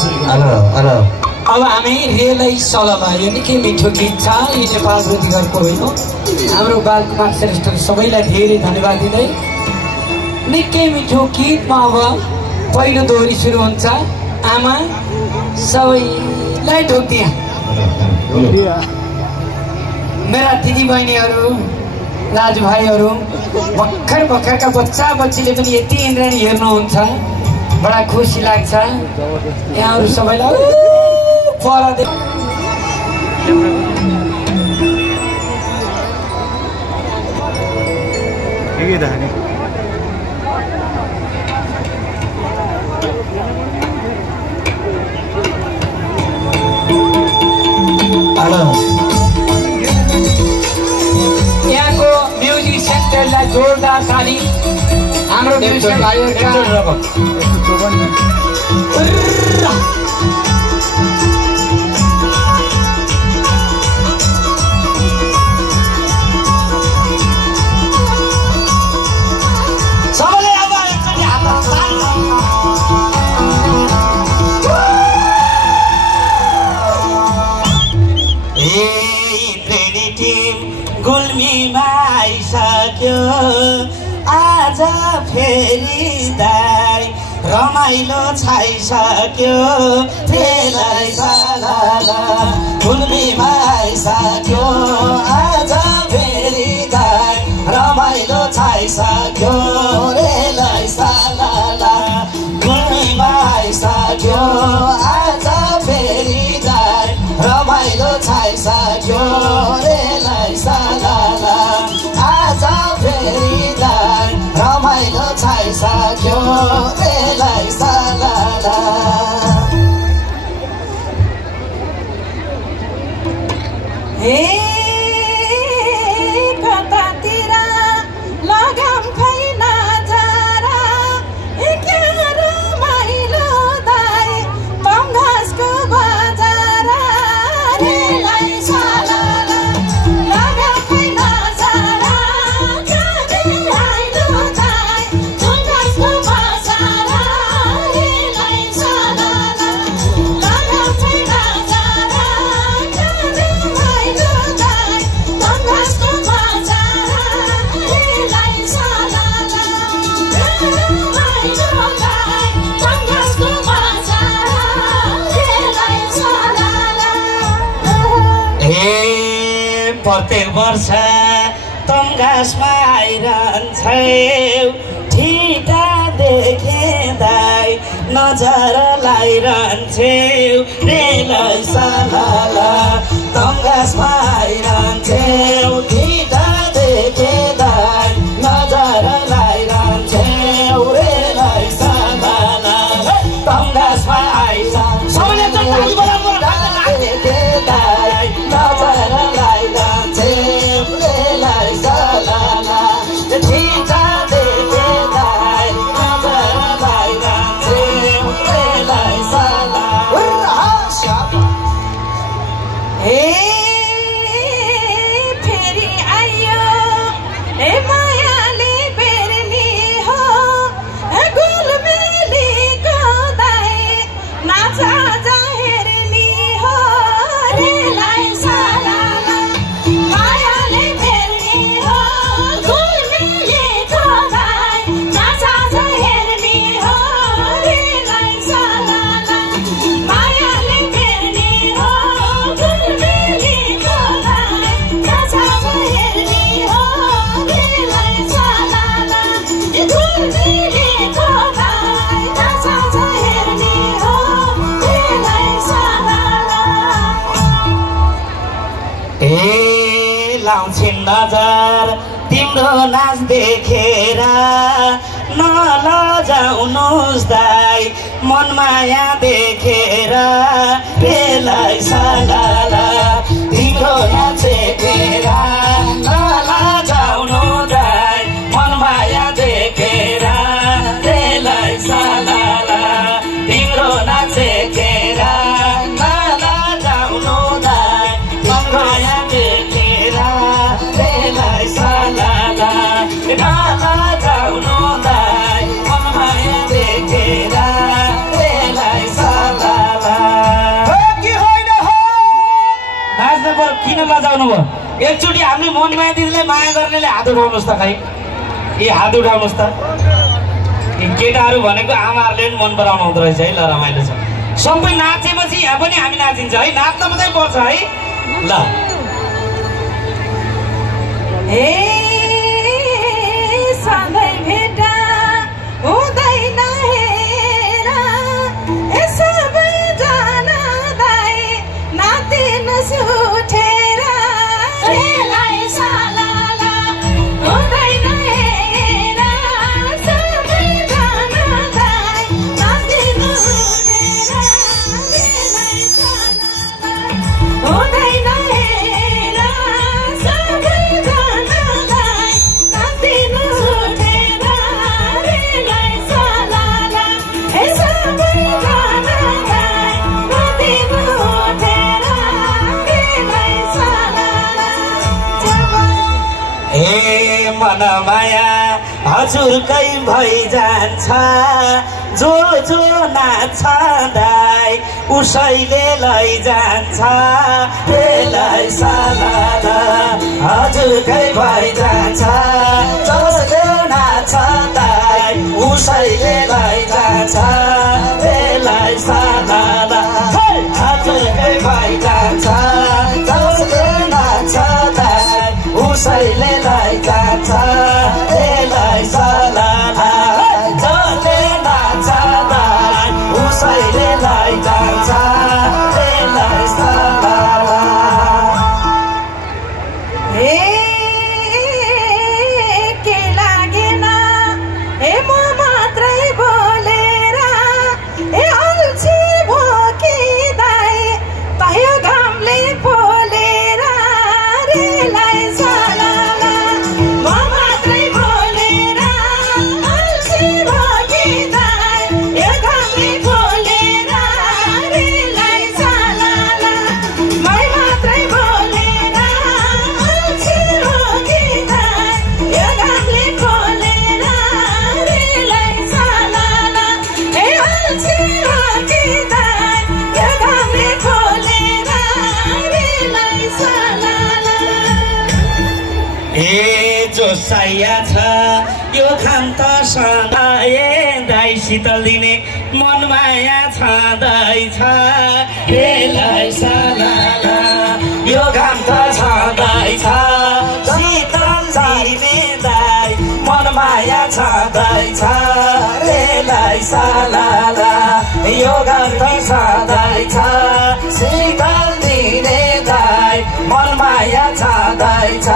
hello hello अब हामी रेलै सलमा यो निकै मिठो गीत छ यी नेपाल ज्योतिघरको होइन हाम्रो बालकुमार श्रेष्ठ सबैलाई धेरै धन्यवाद दिँदै निकै मिठो गीतमा अब पहिलो दोहोरी सुरु हुन्छ आमा सबैलाई ढोक्दिया मेरा दिदी बहिनीहरू दाजुभाइहरू भर्खर भर्खरका बच्चा बच्चीले पनि यति इन्द्राणी हेर्नुहुन्छ बडा खुसी लाग्छ यहाँहरू सबैलाई यहाँको म्युजिक सेन्टरलाई जोरदार ताली हाम्रो म्युजिक भाइहरूका गुल्मीमा आइसक्यो आज फेरि दाइ रमाइलो छाइसक्यो फेरि साला गुल्मीमा आइसक्यो आज फेरि दाइ रमाइलो छाइसक्यो रेलाई साला गुल्मीमा आइसक्यो आज फेरि दाइ रमाइलो छाइसक्यो रेलाई साला आज फेरि दाइ रमाइलो छाइसक्यो रेलाई साला हे कतातिर लगाम छैन जरा के रमाइलो दाइ बङ्गासको बजार रेलाई साला लगाम छैन जरा रमाइलो दाइ बङ्गासको बजार रेलाई साला लगाम छैन जरा रमाइलो दाइ बङ्गासको बजार रेलाई साला रमाइलो दाइ बङ्गासको बजार रेलाई साला प्रत्येक वर्ष तङ्गासमा आइरहन्छौ ठिटा देखे दाइ नजर लाइरहन्छौ रेलाई साला तङ्गासमा आइरहन्छौ ठिटा देखे दाइ नजर लाइरहन्छौ रेलाई साला तङ्गासमा आइरहन्छ सबैले त ताली बराबर देखे दाइ नजर लाइरहन्छौ रेलाई साला ठिटा देखे दाइ नजर लाइरहन्छौ रेलाई साला फेरि आयो ए मायाले बेर्नी हो गुलबेलीको दाइ नाचा हेर्नी हो रेलाई साला मायाले बेर्नी हो गुलबेलीको दाइ नाचा हेर्नी हो रेलाई साला मायाले बेर्नी हो गुलबेलीको दाइ नाचा हेर्नी हो रेलाई साला गुलबेलीको दाइ नाचा हेर्नी हो रेलाई साला लाउँछिन् नजर तिम्रो नाच देखेर नलजाउनुहोस् दाइ मनमाया देखेर रेलाई साला तिम्रो नाच देखेर नलजाउनु दाइ मनमाया देखेर रेलाई साला तिम्रो नाच देखेर नलजाउनु दाइ मनमाया देखेर रेलाई साला नलजाउनु दाइ मनमाया देखेर रेलाई साला एकचोटि हामीले मनमाया दिदीलाई माया गर्नेले हात उठाउनुहोस् त खै हात उठाउनुहोस् त केटाहरू भनेको आमाहरूले पनि मन पराउनु हुँदो रहेछ है ल रमाइलो छ सबै नाचेपछि यहाँ पनि हामी नाचिन्छ है नाच्न मात्रै पर्छ है ल सधैँ भेटा हुँदैन हेर सबैजनालाई नातिनु सुठेर रेलाई सालाला हुँदैन हेर सबैजनालाई नातिनु सुठेर रेलाई सालाला हुँदैन हेर सबैजनालाई नातिनु सुठेर रेलाई सालाला हे सबैजनालाई नातिनु सुठेर रेलाई सालाला ए मनमाया हजुरकै भइजान्छ जो जो नाच्दै उसैले लैजान्छ रेलाई सालाला हजुरकै भइजान्छ जसले नाच्दै उसैले लैजान्छ रेलाई सालाला हजुरकै भइजान्छ जसले नाच्दै उसैले लैजान्छ रेलाई सालाला जसले नाच्दै उसैले लैजान्छ रेलाई सालाला के लागेन हे म मात्रै बोलेर हे अल्छी भोकिँदै तयो घामले पोलेर रेलाई सालाला म मात्रै बोलेर अल्छी भोकिँदै यो घामले पोलेर रेलाई सालाला मै मात्रै बोलेर अल्छी भोकिँदै यो घामले पोलेर रेलाई सालाला हे अल्छी भोकिँदै यो घामले पोलेर रेलाई सालाला ए जो साया छ यो घाम त दाई शीतल दिने मनमाया छँदैछ रेलाई सालाला यो घाम त छँदैछ शीतल दिने दाई मनमाया छँदैछ रेलाई सालाला यो घाम त छँदैछ शीतल दिने दाई मनमाया छँदैछ